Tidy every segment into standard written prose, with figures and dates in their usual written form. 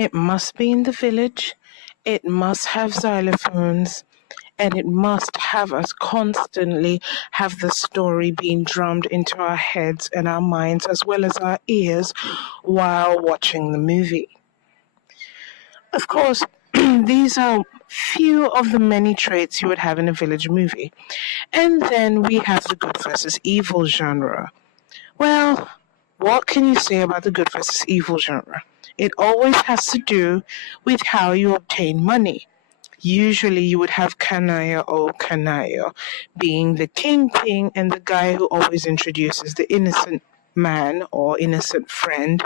It must be in the village, it must have xylophones, and it must have us constantly have the story being drummed into our heads and our minds as well as our ears while watching the movie. Of course, these are few of the many traits you would have in a village movie. And then we have the good versus evil genre. Well, what can you say about the good versus evil genre? It always has to do with how you obtain money. Usually you would have Kanaya or Kanayo being the kingpin and the guy who always introduces the innocent man or innocent friend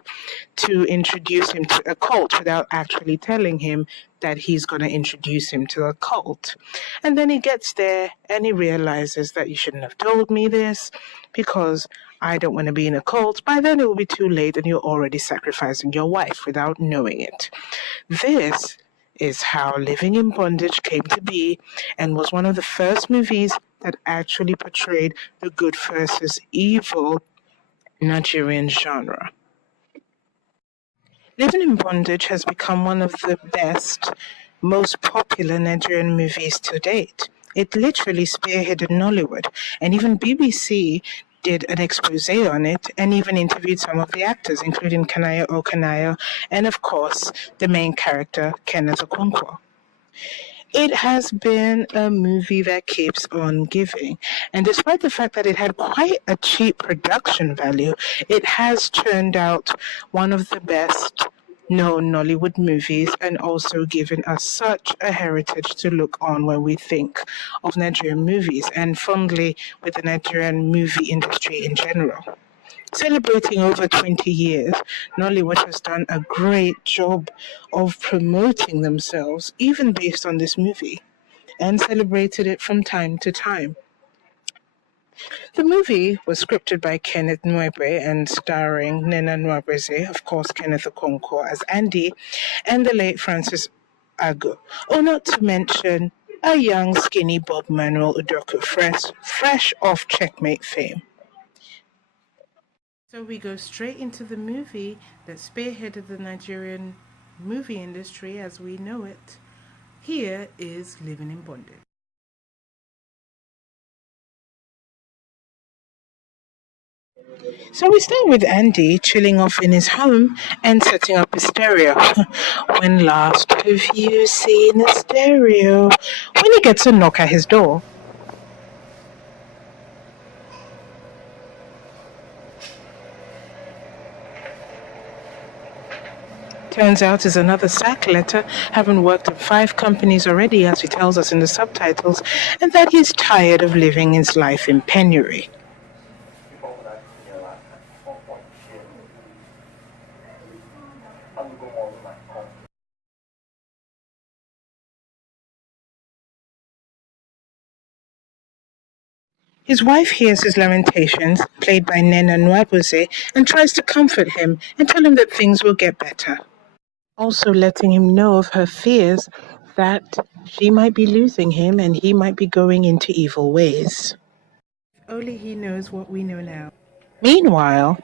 to introduce him to a cult without actually telling him that he's going to introduce him to a cult. And then he gets there and he realizes that you shouldn't have told me this because I don't want to be in a cult. By then it will be too late and you're already sacrificing your wife without knowing it. This is how Living in Bondage came to be and was one of the first movies that actually portrayed the good versus evil Nigerian genre. Living in Bondage has become one of the best, most popular Nigerian movies to date. It literally spearheaded Nollywood, and even BBC did an expose on it and even interviewed some of the actors, including Kanaya Okanayo and, of course, the main character, Kenneth Okonkwo. It has been a movie that keeps on giving. And despite the fact that it had quite a cheap production value, it has turned out one of the best known Nollywood movies and also given us such a heritage to look on when we think of Nigerian movies and fondly with the Nigerian movie industry in general. Celebrating over 20 years, Nollywood has done a great job of promoting themselves, even based on this movie, and celebrated it from time to time. The movie was scripted by Kenneth Nwebe and starring Nena Nwabeze, of course, Kenneth Okonkwo as Andy, and the late Francis Agu. Oh, not to mention a young, skinny Bob Manuel Udoka, fresh off Checkmate fame. So we go straight into the movie that spearheaded the Nigerian movie industry as we know it. Here is Living in Bondage. So we start with Andy chilling off in his home and setting up a stereo. When last have you seen a stereo? When he gets a knock at his door. Turns out is another sack letter, having worked at 5 companies already, as he tells us in the subtitles, and that he's tired of living his life in penury. His wife hears his lamentations, played by Nena Nwabuse, and tries to comfort him and tell him that things will get better. Also letting him know of her fears that she might be losing him and he might be going into evil ways. If only he knows what we know now. Meanwhile,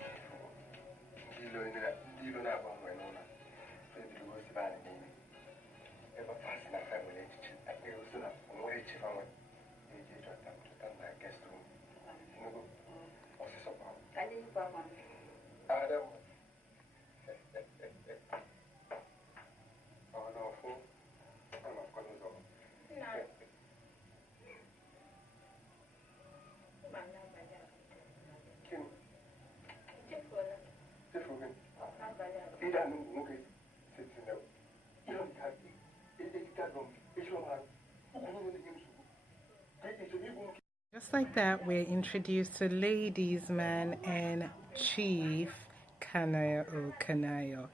just like that, we're introduced to Ladies Man and Chief Kanayo Kanayo.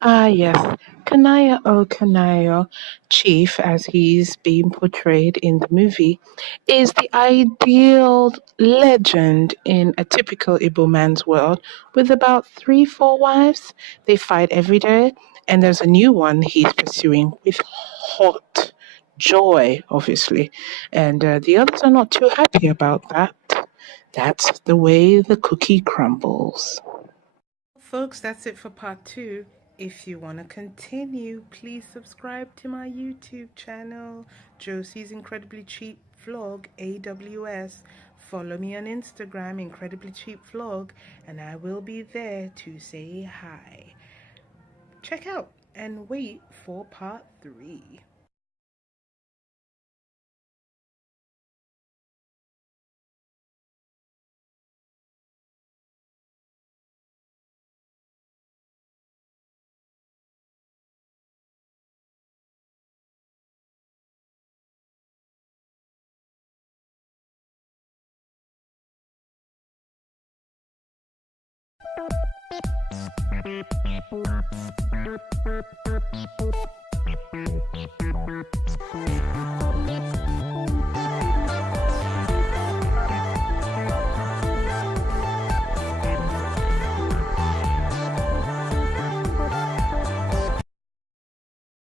Ah, yes. Kanaya O Kanayo, Chief, as he's being portrayed in the movie, is the ideal legend in a typical Igbo man's world with about 3, 4 wives. They fight every day, and there's a new one he's pursuing with hot joy, obviously. And the others are not too happy about that. That's the way the cookie crumbles. folks, that's it for part 2. If you want to continue, please subscribe to my YouTube channel, Josie's Incredibly Cheap Vlog, AWS. Follow me on Instagram, Incredibly Cheap Vlog, and I will be there to say hi. Check out and wait for part 3.